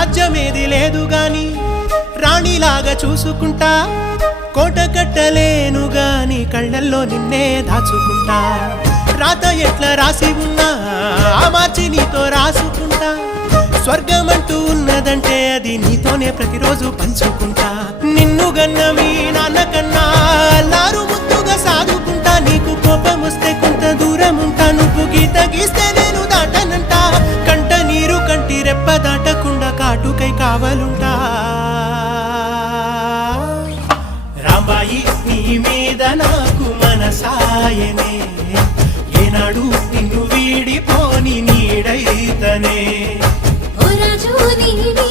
రాజ్యమేది లేదు గాని రాణిలాగా చూసుకుంటా కోట కట్టలేను గాని కళ్ళల్లో నిన్నే దాచుకుంటా రాత ఎట్లా రాసి ఉన్నా ఆ మార్చి నీతో రాసుకుంటా స్వర్గమంటూ ఉన్నదంటే అది నీతోనే ప్రతిరోజు పంచుకుంటా నిన్ను గన్నవి నాన్నకన్నా లారు ముద్దుగా సాదుకుంటా నీకు కోపం వస్తే కొంత దూరం ఉంటా నువ్వు గీత గీస్తే నేను దాటనంట కంట నీరు కంటి రెప్ప దాటకుండా కాటుకై కావలుంటా రాంబాయి నీ మీద నాకు మనసాయనే ఏనాడు నిన్ను వీడిపోని నీడైతనే ఓ రాజు నీ